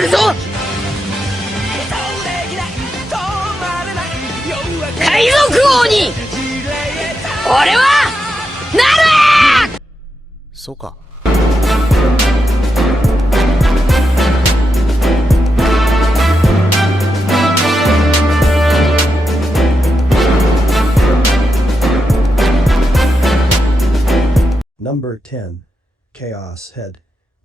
るぞ。海賊王に俺はなる。そうか。Number 10. ChäoS Head.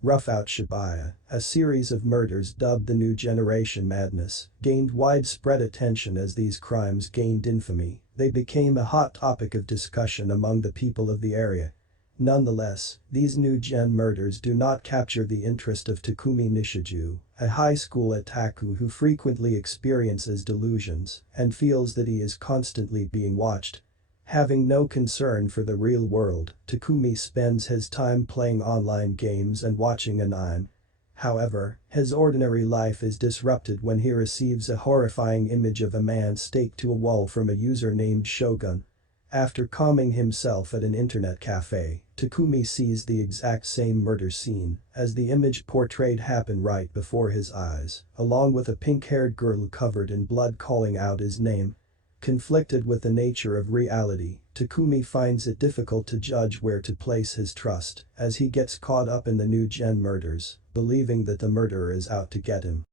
Rough Out Shibuya, a series of murders dubbed the New Generation Madness, gained widespread attention as these crimes gained infamy. They became a hot topic of discussion among the people of the area. Nonetheless, these new-gen murders do not capture the interest of Takumi Nishiju, a high school otaku who frequently experiences delusions and feels that he is constantly being watched. Having no concern for the real world, Takumi spends his time playing online games and watching anime. However, his ordinary life is disrupted when he receives a horrifying image of a man staked to a wall from a user named Shogun. After calming himself at an internet cafe, Takumi sees the exact same murder scene as the image portrayed happen right before his eyes, along with a pink-haired girl covered in blood calling out his name. Conflicted with the nature of reality, Takumi finds it difficult to judge where to place his trust as he gets caught up in the new-gen murders, believing that the murderer is out to get him.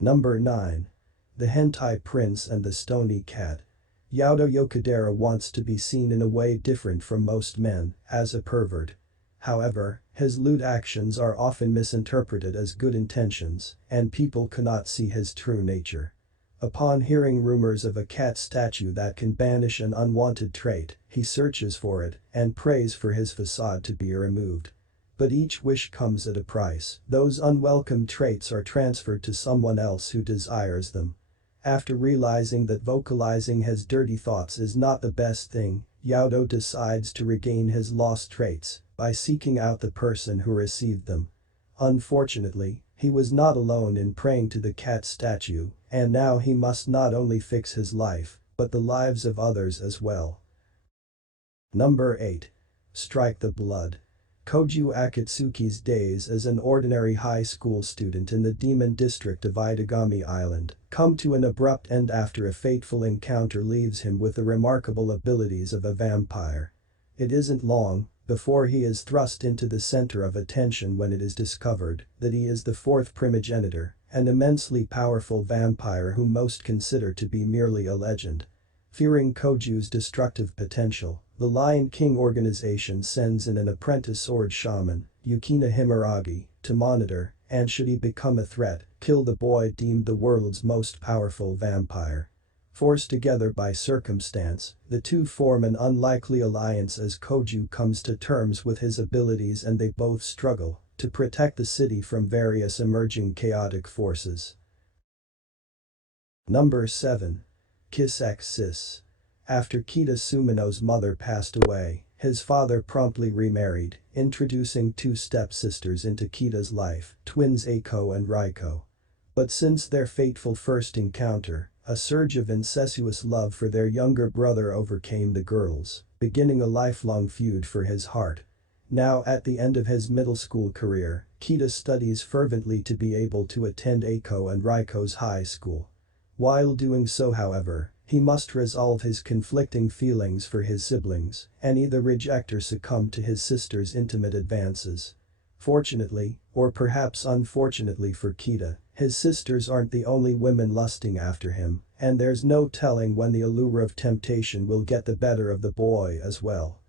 Number 9. The Hentai Prince and the Stony Cat. Yaudo Yokadera wants to be seen in a way different from most men, as a pervert. However, his lewd actions are often misinterpreted as good intentions, and people cannot see his true nature. Upon hearing rumors of a cat statue that can banish an unwanted trait, he searches for it and prays for his facade to be removed. But each wish comes at a price. Those unwelcome traits are transferred to someone else who desires them. After realizing that vocalizing his dirty thoughts is not the best thing, Yaudo decides to regain his lost traits by seeking out the person who received them. Unfortunately, he was not alone in praying to the cat statue, and now he must not only fix his life, but the lives of others as well. Number 8. Strike the Blood. Koju Akatsuki's days as an ordinary high school student in the demon district of Itagami Island come to an abrupt end after a fateful encounter leaves him with the remarkable abilities of a vampire. It isn't long before he is thrust into the center of attention when it is discovered that he is the fourth primogenitor, an immensely powerful vampire whom most consider to be merely a legend. Fearing Koju's destructive potential, the Lion King organization sends in an apprentice sword shaman, Yukina Himeragi, to monitor, and should he become a threat, kill the boy deemed the world's most powerful vampire. Forced together by circumstance, the two form an unlikely alliance as Koju comes to terms with his abilities and they both struggle to protect the city from various emerging chaotic forces. Number 7. Kiss X Sis. After Kita Sumino's mother passed away, his father promptly remarried, introducing two stepsisters into Kita's life, twins Eiko and Raiko. But since their fateful first encounter, a surge of incestuous love for their younger brother overcame the girls, beginning a lifelong feud for his heart. Now at the end of his middle school career, Kita studies fervently to be able to attend Eiko and Raiko's high school. While doing so, however, he must resolve his conflicting feelings for his siblings and either reject or succumb to his sister's intimate advances. Fortunately, or perhaps unfortunately for Kita, his sisters aren't the only women lusting after him, and there's no telling when the allure of temptation will get the better of the boy as well.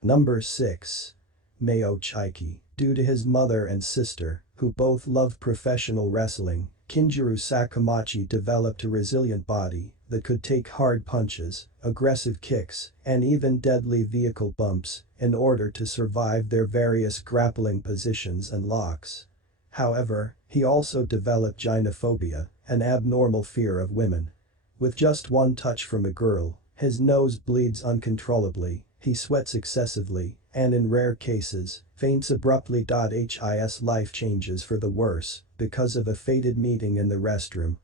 Number 6. Mayo Chiki. Due to his mother and sister, who both love professional wrestling, Kinjiro Sakamachi developed a resilient body that could take hard punches, aggressive kicks, and even deadly vehicle bumps in order to survive their various grappling positions and locks. However, he also developed gynophobia, an abnormal fear of women. With just one touch from a girl, his nose bleeds uncontrollably, he sweats excessively, and in rare cases, faints abruptly. His life changes for the worse because of a fated meeting in the restroom.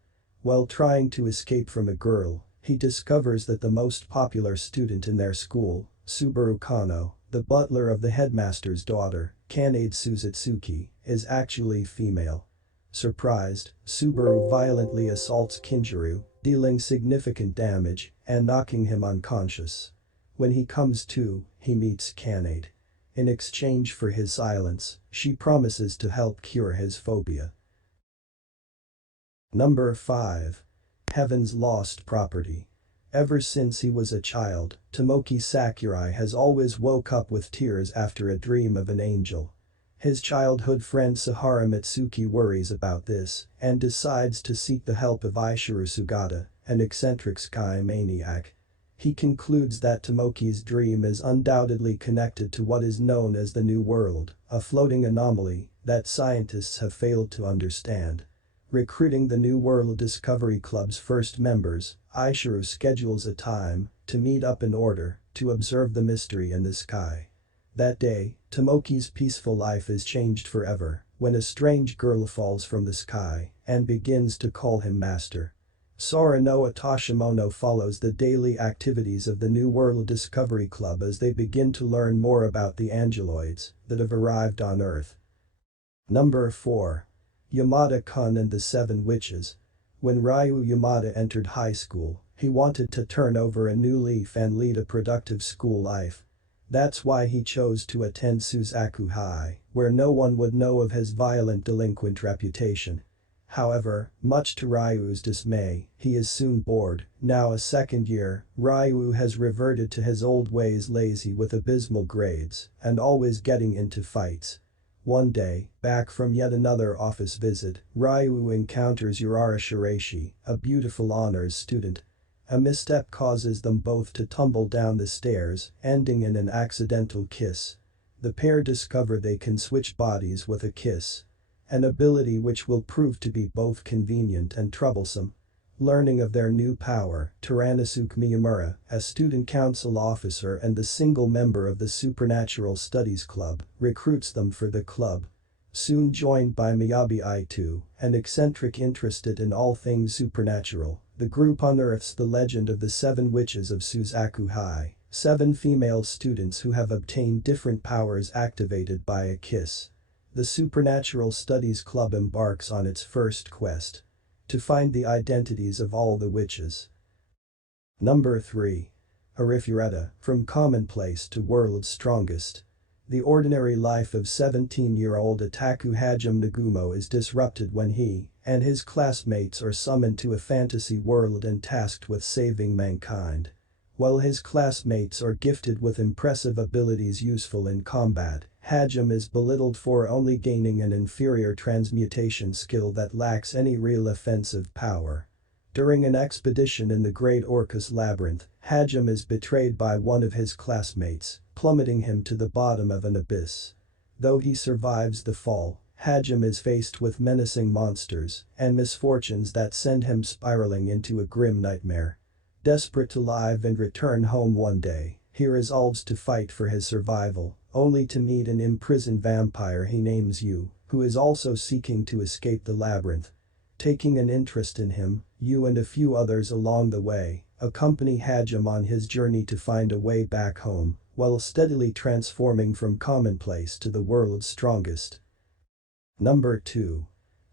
While trying to escape from a girl, he discovers that the most popular student in their school, Subaru Kano, the butler of the headmaster's daughter, Kanade Suzutsuki, is actually female. Surprised, Subaru violently assaults Kinjiro, dealing significant damage and knocking him unconscious. When he comes to, he meets Kanade. In exchange for his silence, she promises to help cure his phobia. Number 5. Heaven's Lost Property. Ever since he was a child, Tomoki Sakurai has always woke up with tears after a dream of an angel. His childhood friend Sahara Mitsuki worries about this and decides to seek the help of Ishiro Sugata, an eccentric sky maniac. He concludes that Tomoki's dream is undoubtedly connected to what is known as the New World, a floating anomaly that scientists have failed to understand. Recruiting the New World Discovery Club's first members, Ishiro schedules a time to meet up in order to observe the mystery in the sky. That day, Tomoki's peaceful life is changed forever when a strange girl falls from the sky and begins to call him master. Sora no Atashimono follows the daily activities of the New World Discovery Club as they begin to learn more about the angeloids that have arrived on Earth. Number 4. Yamada-kun and the Seven Witches. When Ryu Yamada entered high school, he wanted to turn over a new leaf and lead a productive school life. That's why he chose to attend Suzaku High, where no one would know of his violent delinquent reputation. However, much to Ryu's dismay, he is soon bored. Now a second year, Ryu has reverted to his old ways, lazy with abysmal grades and always getting into fights. One day, back from yet another office visit, Ryu encounters Urara Shiraishi, a beautiful honors student. A misstep causes them both to tumble down the stairs, ending in an accidental kiss. The pair discover they can switch bodies with a kiss. An ability which will prove to be both convenient and troublesome. Learning of their new power, Teranosuke Miyamura, a student council officer and the single member of the Supernatural Studies Club, recruits them for the club. Soon joined by Miyabi Ito, an eccentric interested in all things supernatural, the group unearths the legend of the Seven Witches of Suzaku High, 7 female students who have obtained different powers activated by a kiss. The Supernatural Studies Club embarks on its first quest to find the identities of all the witches. Number 3. Arifureta, from Commonplace to World's Strongest. The ordinary life of 17-year-old Otaku Hajime Nagumo is disrupted when he and his classmates are summoned to a fantasy world and tasked with saving mankind. While his classmates are gifted with impressive abilities useful in combat, Hajime is belittled for only gaining an inferior transmutation skill that lacks any real offensive power. During an expedition in the Great Orcus Labyrinth, Hajime is betrayed by one of his classmates, plummeting him to the bottom of an abyss. Though he survives the fall, Hajime is faced with menacing monsters and misfortunes that send him spiraling into a grim nightmare. Desperate to live and return home one day, he resolves to fight for his survival, only to meet an imprisoned vampire he names Yu, who is also seeking to escape the labyrinth. Taking an interest in him, Yu and a few others along the way accompany Hajime on his journey to find a way back home, while steadily transforming from commonplace to the world's strongest. Number 2.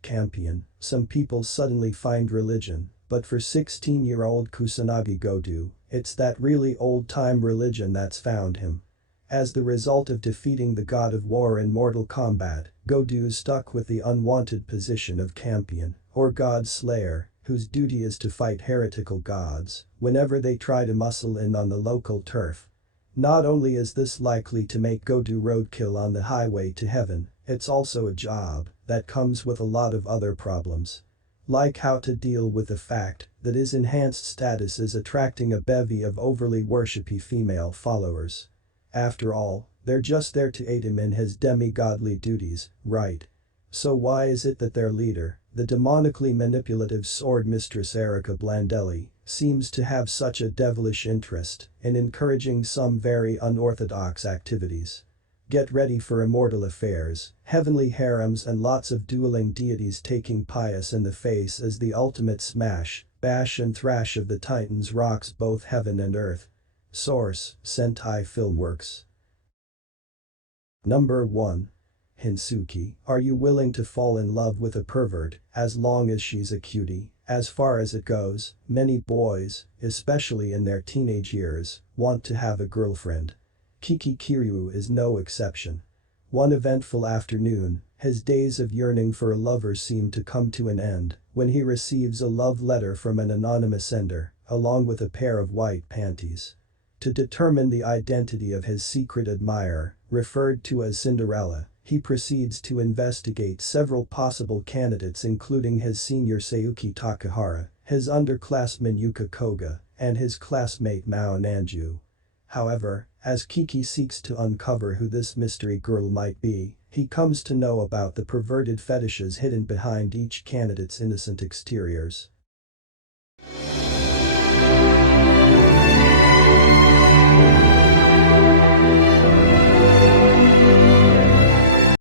Campione. Some people suddenly find religion, but for 16-year-old Kusanagi Godu, it's that really old-time religion that's found him. As the result of defeating the god of war in Mortal Kombat, Godu is stuck with the unwanted position of Campione, or God Slayer, whose duty is to fight heretical gods whenever they try to muscle in on the local turf. Not only is this likely to make Godu roadkill on the highway to heaven, it's also a job that comes with a lot of other problems. Like how to deal with the fact that his enhanced status is attracting a bevy of overly worshipy female followers. After all, they're just there to aid him in his demi-godly duties, right? So why is it that their leader, the demonically manipulative sword mistress Erica Blandelli, seems to have such a devilish interest in encouraging some very unorthodox activities? Get ready for immortal affairs, heavenly harems and lots of dueling deities taking Pius in the face as the ultimate smash, bash and thrash of the Titans rocks both heaven and earth. Source: Sentai Filmworks. Number 1. Hensuki, are you willing to fall in love with a pervert as long as she's a cutie? As far as it goes, many boys, especially in their teenage years, want to have a girlfriend. Kiki Kiryu is no exception. One eventful afternoon, his days of yearning for a lover seem to come to an end when he receives a love letter from an anonymous sender, along with a pair of white panties. To determine the identity of his secret admirer, referred to as Cinderella, he proceeds to investigate several possible candidates including his senior Sayuki Takahara, his underclassman Yuka Koga, and his classmate Mao Nanju. However, as Kiki seeks to uncover who this mystery girl might be, he comes to know about the perverted fetishes hidden behind each candidate's innocent exteriors.